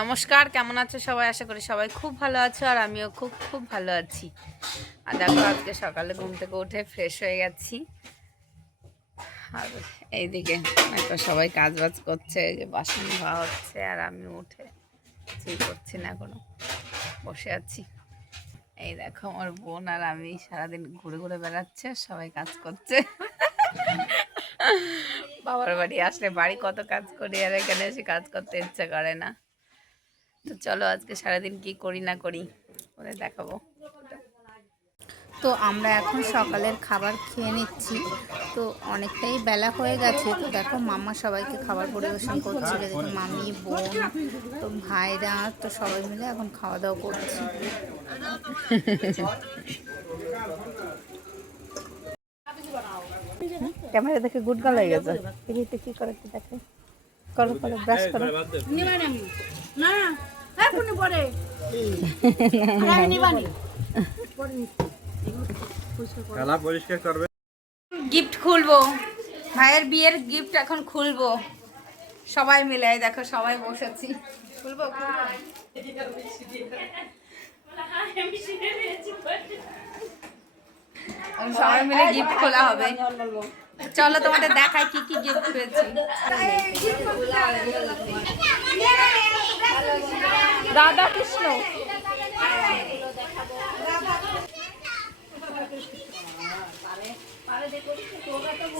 নমস্কার, কেমন আছো সবাই? আশা করি সবাই খুব ভালো আছো আর আমিও খুব খুব ভালো আছি। আর দেখো, আজকে সকালে ঘুম থেকে উঠে ফ্রেশ হয়ে গেছি। আর এইদিকে সবাই কাজ বাজ করছে বাসন ধোয়া হচ্ছে আর আমি উঠে কিছুই করছি না এখনও, বসে আছি। এই দেখো আমার বোন আর আমি সারাদিন ঘুরে ঘুরে বেড়াচ্ছে, সবাই কাজ করছে। বাবার বাড়ি আসলে বাড়ি কত কাজ করি আর এখানে এসে কাজ করতে ইচ্ছে করে না। তো চলো আজকে সারাদিন কি করি না করি ওদের দেখাবো। তো আমরা এখন সকালের খাবার খেয়ে নিচ্ছি। তো অনেকটাই বেলা হয়ে গেছে তো দেখো মামা সবাইকে খাবার পরিবেশন করছিল দেখো মামি বোন তো ভাইরা তো সবাই মিলে এখন খাওয়া দাওয়া করছি। ক্যামেরা দেখে গুড গাল হয়ে গেছে। কি করে দেখে। করো করো ব্রাশ করো। না আমি নিবানি পরিষ্কার করবে। গিফট খুলবো। ভাইয়ের বিয়ের গিফট এখন খুলবো। সবাই মিলে দেখো সবাই বসেছি। খুলবো সবাই মিলে গিফট খোলা হবে। চলো তোমাদের দেখাই কি কি গিফট পেয়েছি। রাধা কৃষ্ণ।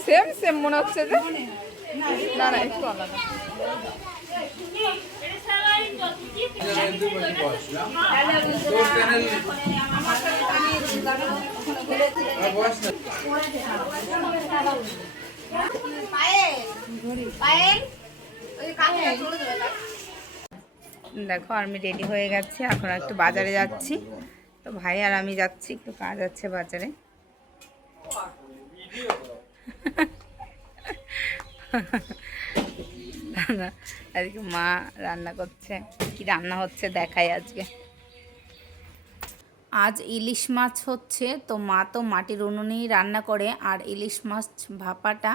সেম সেম মনে হচ্ছে যে? না না একটু আলাদা। দেখো আমি রেডি হয়ে গেছি। এখন একটু বাজারে যাচ্ছি। তো ভাই আর আমি যাচ্ছি একটু কাজ আছে বাজারে। দাদা আজকে মা রান্না করছে। কি রান্না হচ্ছে দেখাই আজকে। আজ ইলিশ মাছ হচ্ছে, তো মা তো মাটির উনুনেই রান্না করে, আর ইলিশ মাছ ভাপাটা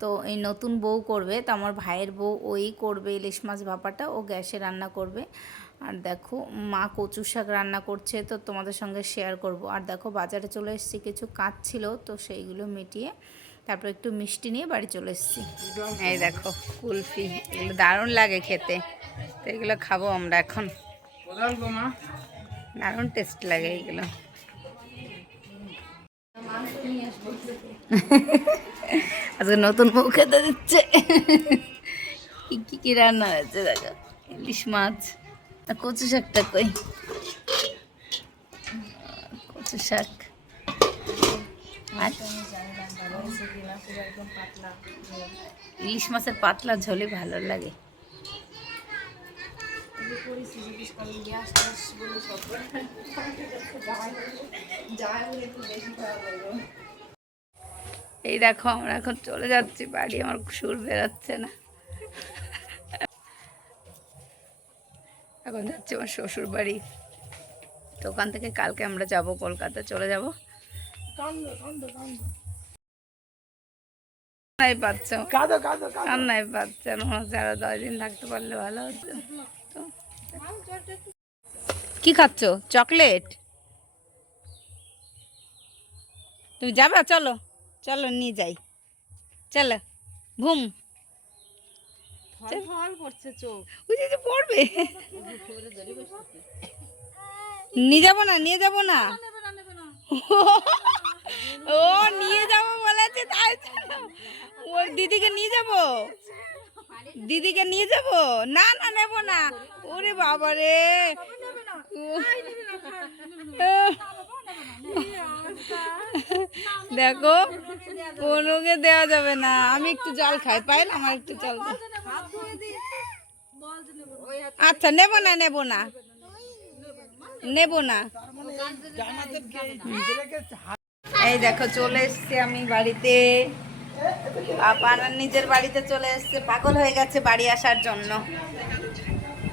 তো এই নতুন বউ করবে, তো আমার ভাইয়ের বউ ওই করবে ইলিশ মাছ ভাপাটা, ও গ্যাসে রান্না করবে। আর দেখো, মা কচু শাক রান্না করছে, তো তোমাদের সঙ্গে শেয়ার করব। আর দেখো, বাজারে চলে এসেছি, কিছু কাজ ছিল, তো সেইগুলো মিটিয়ে তারপর একটু মিষ্টি নিয়ে বাড়ি চলে এসেছি। এই দেখো, কুলফি, এগুলো দারুণ লাগে খেতে, তো এগুলো খাব আমরা এখন। দারুণ টেস্ট লাগে এইগুলো আজকে নতুন বউ খেতে দিচ্ছে। কি কি রান্না হয়েছে দেখো? ইলিশ মাছ কচু শাকটা কই? কচু শাক। ইলিশ মাছের পাতলা ঝোলে ভালো লাগে। এই দেখো আমরা এখন চলে যাচ্ছি বাড়ি আমার সুর বেরোচ্ছে না। এখন যাচ্ছি আমার শ্বশুর বাড়ি। তো ওখান থেকে কালকে আমরা যাব কলকাতা চলে যাব। নাই পাচ্ছ কান্নাই পাচ্ছে হচ্ছে আরও দশ দিন থাকতে পারলে ভালো হতো। কি খাচ্ছ? চকলেট? তুমি যাবা? চলো। চলো নিয়ে যাই। চলো। ঘুম। পড়বে। নিয়ে যাব না নিয়ে যাব না। ও নিয়ে যাব বলেছে তাই। ওর দিদিকে নিয়ে যাব? দিদিকে নিয়ে যাব? না না নেব না। ওরে বাবা রে। দেখো, কোনোকে দেওয়া যাবে না। আমি একটু জল খাই পাইল আমার একটু জল। আচ্ছা নেব না নেব না। নেব না। এই দেখো, চলে এসছে আমি বাড়িতে। পাপার নিজের বাড়িতে চলে এসছে, পাগল হয়ে গেছে বাড়ি আসার জন্য।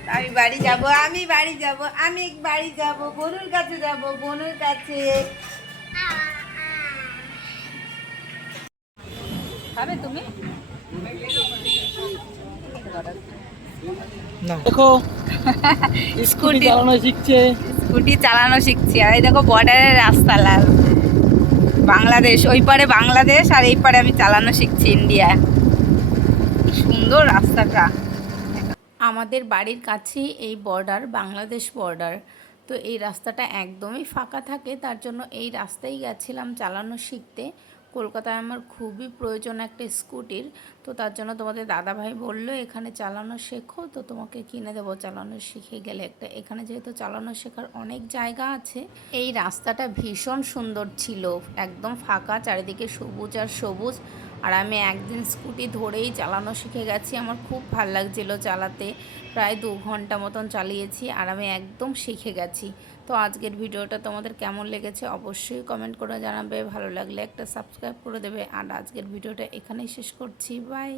আমি বাড়ি যাব আমি বাড়ি যাব আমি বাড়ি যাব বনুর কাছে যাব বনুর কাছে। খাবে তুমি? দেখো স্কুটি চালানো শিখছে। স্কুটি চালানো শিখছি। আর এই দেখো বর্ডারের রাস্তা লাল। বাংলাদেশ ওই পারে বাংলাদেশ আর এই পারে আমি চালানো শিখছি ইন্ডিয়া। কি সুন্দর রাস্তাটা। আমাদের বাড়ির কাছেই এই বর্ডার বাংলাদেশ বর্ডার তো এই রাস্তাটা একদমই ফাঁকা থাকে, তার জন্য এই রাস্তায় গেছিলাম চালানো শিখতে। কলকাতায় আমার খুবই প্রয়োজন একটা স্কুটির। তো তার জন্য তোমাদের দাদাভাই বলল, এখানে চালানো শেখো, তো তোমাকে কিনে দেবো চালানো শিখে গেলে একটা। এখানে যেহেতু চালানো শেখার অনেক জায়গা আছে, এই রাস্তাটা ভীষণ সুন্দর ছিল, একদম ফাঁকা, চারিদিকে সবুজ আর সবুজ। আর আমি একদিন স্কুটি ধরেই চালানো শিখে গেছি, আমার খুব ভালো লাগছিল চালাতে। প্রায় দু ঘণ্টা মতন চালিয়েছি, আর আমি একদম শিখে গেছি। তো আজকের ভিডিওটা তোমাদের কেমন লেগেছে অবশ্যই কমেন্ট করে জানাবে, ভালো লাগলে একটা সাবস্ক্রাইব করে দেবে। আর আজকের ভিডিওটা এখানেই শেষ করছি। বাই